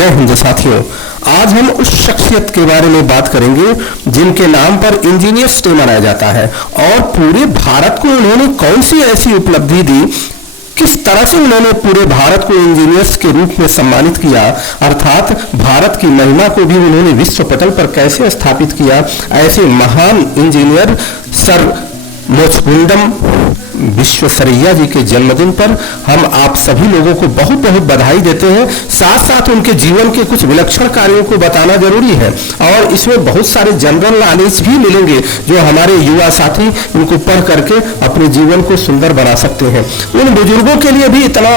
जय हिंद साथियों, आज हम उस शख्सियत के बारे में बात करेंगे जिनके नाम पर इंजीनियर्स डे मनाया जाता है और पूरे भारत को उन्होंने कौन सी ऐसी उपलब्धि दी, किस तरह से उन्होंने पूरे भारत को इंजीनियर्स के रूप में सम्मानित किया, अर्थात भारत की महिमा को भी उन्होंने विश्व पटल पर कैसे स्थापित किया। ऐसे महान इंजीनियर सर मोक्षगुंडम विश्वेश्वरैया जी के जन्मदिन पर हम आप सभी लोगों को बहुत बहुत बधाई देते हैं। साथ साथ उनके जीवन के कुछ विलक्षण कार्यों को बताना जरूरी है और इसमें बहुत सारे जनरल नॉलेज भी मिलेंगे जो हमारे युवा साथी उनको पढ़ करके अपने जीवन को सुंदर बना सकते हैं। उन बुजुर्गों के लिए भी इतना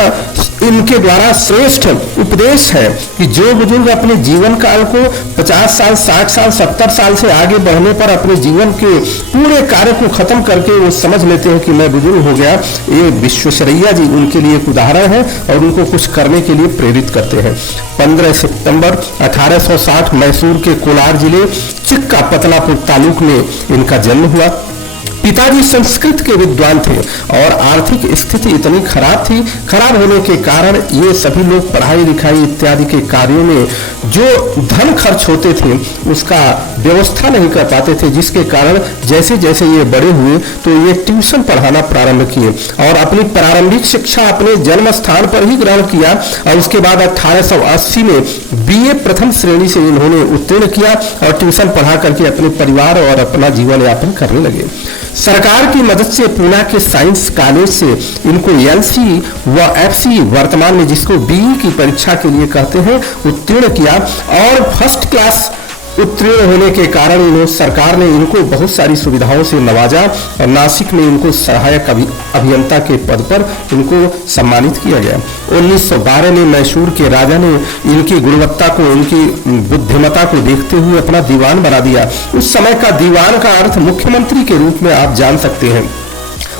इनके द्वारा श्रेष्ठ उपदेश है कि जो बुजुर्ग अपने जीवन काल को 50 साल 60 साल 70 साल से आगे बढ़ने पर अपने जीवन के पूरे कार्य को खत्म करके वो समझ लेते हैं कि मैं बुजुर्ग हो गया, ये विश्वेश्वरैया जी उनके लिए एक उदाहरण है और उनको कुछ करने के लिए प्रेरित करते हैं। 15 सितंबर 1860 मैसूर के कोलार जिले चिक्का पतलापुर तालुक में इनका जन्म हुआ। पिताजी संस्कृत के विद्वान थे और आर्थिक स्थिति इतनी खराब होने के कारण ये सभी लोग पढ़ाई लिखाई इत्यादि के कार्यों में जो धन खर्च होते थे उसका व्यवस्था नहीं कर पाते थे, जिसके कारण जैसे जैसे ये बड़े हुए तो ये ट्यूशन पढ़ाना प्रारंभ किए और अपनी प्रारंभिक शिक्षा अपने जन्म स्थान पर ही ग्रहण किया और उसके बाद 1880 में BA प्रथम श्रेणी से इन्होंने उत्तीर्ण किया और ट्यूशन पढ़ा करके अपने परिवार और अपना जीवन यापन करने लगे। सरकार की मदद से पूना के साइंस कॉलेज से इनको LC व FC वर्तमान में जिसको BE की परीक्षा के लिए कहते हैं उत्तीर्ण किया और फर्स्ट क्लास उत्तीर्ण होने के कारण इन्होंने सरकार ने इनको बहुत सारी सुविधाओं से नवाजा और नासिक में इनको सहायक अभियंता के पद पर इनको सम्मानित किया गया। 1912 में मैसूर के राजा ने इनकी गुणवत्ता को इनकी बुद्धिमत्ता को देखते हुए अपना दीवान बना दिया। उस समय का दीवान का अर्थ मुख्यमंत्री के रूप में आप जान सकते हैं।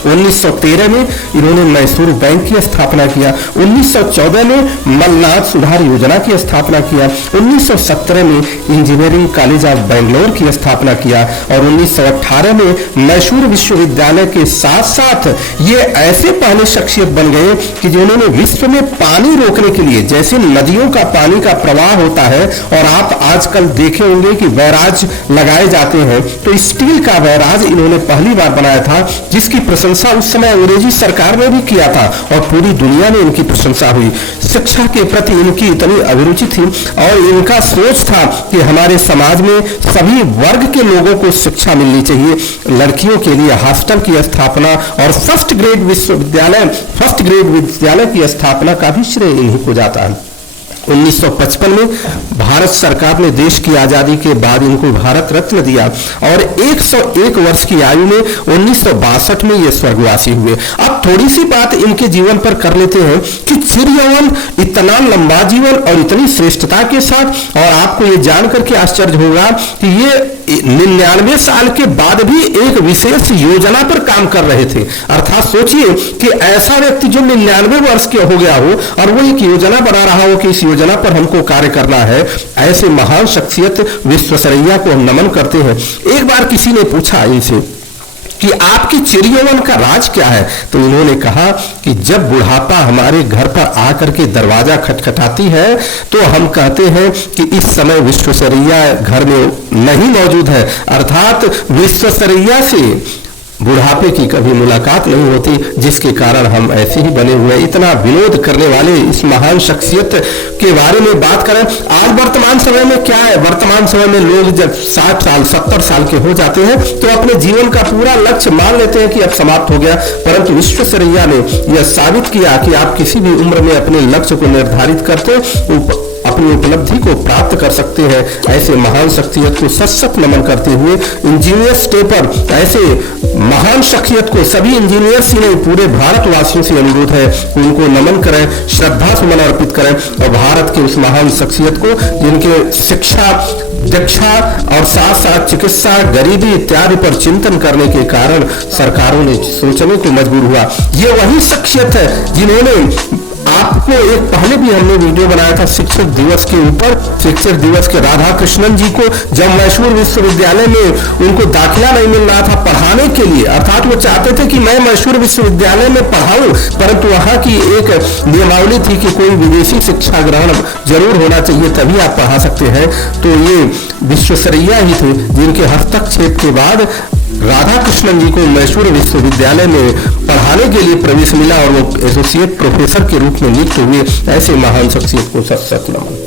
1913 में इन्होंने मैसूर बैंक की स्थापना किया। 1914 में मलनाथ सुधार योजना की स्थापना किया। 1917 में इंजीनियरिंग कॉलेज ऑफ बेंगलोर की स्थापना किया और 1918 में मैसूर विश्वविद्यालय के साथ साथ ये ऐसे पहले शख्सियत बन गए कि जिन्होंने विश्व में पानी रोकने के लिए, जैसे नदियों का पानी का प्रवाह होता है और आप आजकल देखे होंगे कि बैराज लगाए जाते हैं, तो स्टील का बैराज इन्होंने पहली बार बनाया था जिसकी प्रशंसा उस समय अंग्रेजी सरकार ने भी किया था और पूरी दुनिया में इनकी प्रशंसा हुई। शिक्षा के प्रति इनकी इतनी अभिरुचि थी और इनका सोच था कि हमारे समाज में सभी वर्ग के लोगों को शिक्षा मिलनी चाहिए। लड़कियों के लिए हॉस्टल की स्थापना और फर्स्ट ग्रेड विद्यालय की स्थापना का भी श्रेय इन्हीं को जाता है। 1955 में भारत सरकार ने देश की आजादी के बाद इनको भारत रत्न दिया और 101 वर्ष की आयु में 1962 में ये स्वर्गवासी हुए। अब थोड़ी सी बात इनके जीवन पर कर लेते हैं कि चिरयौवन, इतना लंबा जीवन और इतनी श्रेष्ठता के साथ, और आपको ये जान करके आश्चर्य होगा कि ये 99 साल के बाद भी एक विशेष योजना पर काम कर रहे थे। अर्थात सोचिए कि ऐसा व्यक्ति जो 99 वर्ष के हो गया हो और वो एक योजना बना रहा हो कि इस योजना पर हमको कार्य करना है। ऐसे महान शख्सियत विश्वेश्वरैया को हम नमन करते हैं। एक बार किसी ने पूछा इनसे कि आपकी चिरयौवन का राज क्या है, तो इन्होंने कहा कि जब बुढ़ापा हमारे घर पर आकर के दरवाजा खटखटाती है तो हम कहते हैं कि इस समय विश्वेश्वरैया घर में नहीं मौजूद है, अर्थात विश्वेश्वरैया से बुढ़ापे की कभी मुलाकात नहीं होती, जिसके कारण हम ऐसे ही बने हुए। इतना विनोद करने वाले इस महान शख्सियत के बारे में बात करें। आज वर्तमान समय में क्या है, वर्तमान समय में लोग जब 60 साल 70 साल के हो जाते हैं तो अपने जीवन का पूरा लक्ष्य मान लेते हैं कि अब समाप्त हो गया, परंतु विश्वेश्वरैया ने यह साबित किया कि आप किसी भी उम्र में अपने लक्ष्य को निर्धारित करते अपनी उपलब्धि को प्राप्त कर सकते हैं। ऐसे महान शख्सियत को सशक्त नमन करते हुए इंजीनियर्स डे पर ऐसे महान शख्सियत को सभी इंजीनियर्स ही नहीं पूरे भारतवासियों से अनुरोध है उनको नमन करें, श्रद्धा सुमन अर्पित करें और भारत के उस महान शख्सियत को जिनके शिक्षा दीक्षा और साथ साथ चिकित्सा गरीबी इत्यादि पर चिंतन करने के कारण सरकारों ने सोचने को मजबूर हुआ। ये वही शख्सियत है जिन्होंने आपको एक पहले भी हमने वीडियो बनाया था शिक्षक दिवस के ऊपर। शिक्षक दिवस के राधा कृष्णन जी को जब मैसूर विश्वविद्यालय में उनको दाखिला नहीं मिल रहा था पढ़ाने के लिए, अर्थात वो चाहते थे कि मैं मैसूर विश्वविद्यालय में पढ़ाऊं, परंतु वहां की एक नियमावली थी कि कोई विदेशी शिक्षा ग्रहण जरूर होना चाहिए तभी आप पढ़ा सकते हैं। तो ये विश्वेश्वरैया ही थे जिनके हस्तक्षेप के बाद राधा कृष्णन जी को मैसूर विश्वविद्यालय में पढ़ाने के लिए प्रवेश मिला और वो एसोसिएट प्रोफेसर के रूप में नियुक्त हुए। ऐसे महान शख्सियत को सत सत नमन।